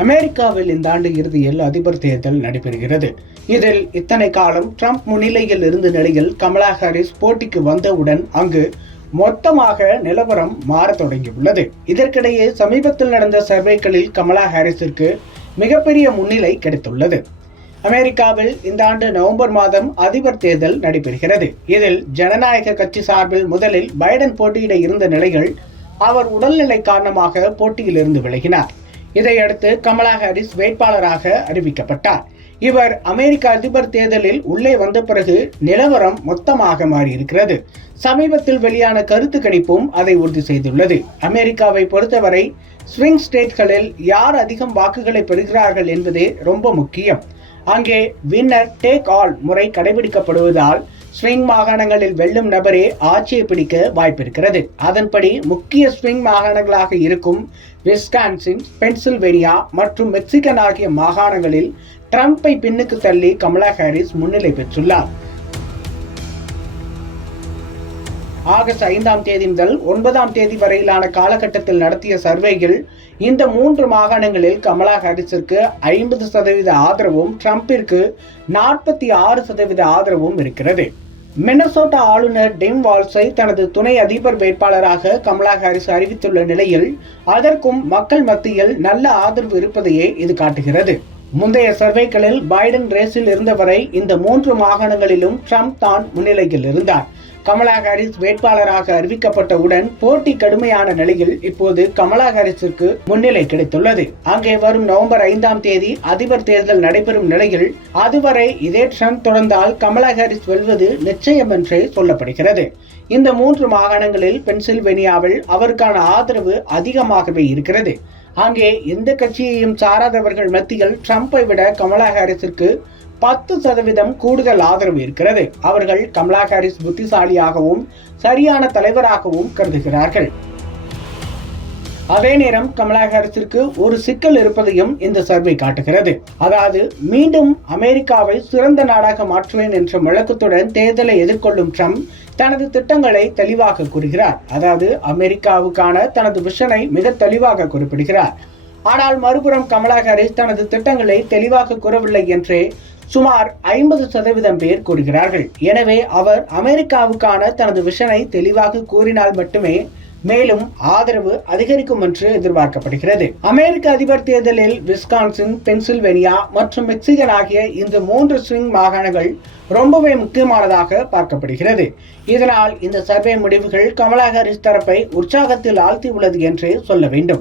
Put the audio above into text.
அமெரிக்காவில் இந்த ஆண்டு இறுதியில் அதிபர் தேர்தல் நடைபெறுகிறது. இதில் இத்தனை காலம் ட்ரம்ப் முன்னிலையில் இருந்த நிலையில் கமலா ஹாரிஸ் போட்டிக்கு வந்தவுடன் அங்கு மொத்தமாக நிலவரம் மாற தொடங்கியுள்ளது. இதற்கிடையே சமீபத்தில் நடந்த சர்வேக்களில் கமலா ஹாரிஸிற்கு மிகப்பெரிய முன்னிலை கிடைத்துள்ளது. அமெரிக்காவில் இந்த ஆண்டு நவம்பர் மாதம் அதிபர் தேர்தல் நடைபெறுகிறது. இதில் ஜனநாயக கட்சி சார்பில் முதலில் பைடன் போட்டியிட இருந்த நிலையில் அவர் உடல்நிலை காரணமாக போட்டியிலிருந்து விலகினார். இதையடுத்து கமலா ஹாரிஸ் வேட்பாளராக அறிவிக்கப்பட்டார். இவர் அமெரிக்க அதிபர் தேர்தலில் உள்ளே வந்த பிறகு நிலவரம் மொத்தமாக மாறியிருக்கிறது. சமீபத்தில் வெளியான கருத்து கணிப்பும் அதை உறுதி செய்துள்ளது. அமெரிக்காவை பொறுத்தவரை ஸ்விங் ஸ்டேட்களில் யார் அதிகம் வாக்குகளை பெறுகிறார்கள் என்பதே ரொம்ப முக்கியம். அங்கே வின்னர் டேக் ஆல் முறை கடைபிடிக்கப்படுவதால் ஸ்விங் மாகாணங்களில் வெல்லும் நபரே ஆட்சியை பிடிக்க வாய்ப்பிருக்கிறது. அதன்படி முக்கிய ஸ்விங் மாகாணங்களாக இருக்கும் விஸ்கான்சின், பென்சில்வேனியா மற்றும் மெக்சிகன் ஆகிய மாகாணங்களில் ட்ரம்பை பின்னுக்கு தள்ளி கமலா ஹாரிஸ் முன்னிலை பெற்றுள்ளார். ஆகஸ்ட் 5ஆம் தேதி முதல் 9ஆம் தேதி வரையிலான காலகட்டத்தில் நடத்திய சர்வேயில் இந்த 3 மாகாணங்களில் கமலா ஹாரிஸிற்கு 50% ஆதரவும் ட்ரம்பிற்கு 46% ஆதரவும் இருக்கிறது. மினசோட்டா ஆளுநர் டிம் வால்ஸை தனது துணை அதிபர் வேட்பாளராக கமலா ஹாரிஸ் அறிவித்துள்ள நிலையில் அதற்கும் மக்கள் மத்தியில் நல்ல ஆதரவு இருப்பதையே இது காட்டுகிறது. முந்தைய சர்வேக்களில் பைடன் ரேஸில் இருந்தவரை இந்த 3 மாகாணங்களிலும் ட்ரம்ப் தான் முன்னிலையில் இருந்தார். கமலா ஹாரிஸ் வேட்பாளராக அறிவிக்கப்பட்டவுடன் போட்டி கடுமையான நிலையில் இப்போது கமலா ஹாரிஸிற்கு முன்னிலை கிடைத்துள்ளது. அங்கே வரும் நவம்பர் 5ஆம் தேதி அதிபர் தேர்தல் நடைபெறும் நிலையில் அதுவரை இதே ட்ரெண்ட் தொடர்ந்தால் கமலா ஹாரிஸ் வெல்வது நிச்சயம் என்றே சொல்லப்படுகிறது. இந்த 3 மாகாணங்களில் பென்சில்வேனியாவில் அவருக்கான ஆதரவு அதிகமாகவே இருக்கிறது. அங்கே எந்த கட்சியையும் சாராதவர்கள் மத்தியில் ட்ரம்பை விட கமலா ஹாரிஸிற்கு 10% கூடுதல் ஆதரவு இருக்கிறது. அவர்கள் கமலா ஹாரிஸ் புத்திசாலியாகவும் சரியான தலைவராகவும் கருதுகிறார்கள். அதே நேரம் கமலா ஹாரிஸிற்கு ஒரு சிக்கல் இருப்பதையும் இந்த சர்வே காட்டுகிறது. அதாவது மீண்டும் அமெரிக்காவை சிறந்த நாடாக மாற்றுவேன் என்ற முழக்கத்துடன் தேர்தலை எதிர்கொள்ளும் ட்ரம்ப் தனது திட்டங்களை தெளிவாக கூறுகிறார். அதாவது அமெரிக்காவுக்கான தனது விஷனை மிக தெளிவாக குறிப்பிடுகிறார். ஆனால் மறுபுறம் கமலா ஹாரிஸ் தனது திட்டங்களை தெளிவாக கூறவில்லை என்றே சுமார் 50% பேர் கூறுகிறார்கள். எனவே அவர் அமெரிக்காவுக்கான தனது விஷனை தெளிவாக கூறினால் மட்டுமே மேலும் ஆதரவு அதிகரிக்கும் என்று எதிர்பார்க்கப்படுகிறது. அமெரிக்க அதிபர் தேர்தலில் விஸ்கான்சின், பென்சில்வேனியா மற்றும் மெக்சிகன் ஆகிய இந்த 3 ஸ்விங் மாகாணங்கள் ரொம்பவே முக்கியமானதாக பார்க்கப்படுகிறது. இதனால் இந்த சர்வே முடிவுகள் கமலா ஹாரிஸ் தரப்பை உற்சாகத்தில் ஆழ்த்தியுள்ளது என்றே சொல்ல வேண்டும்.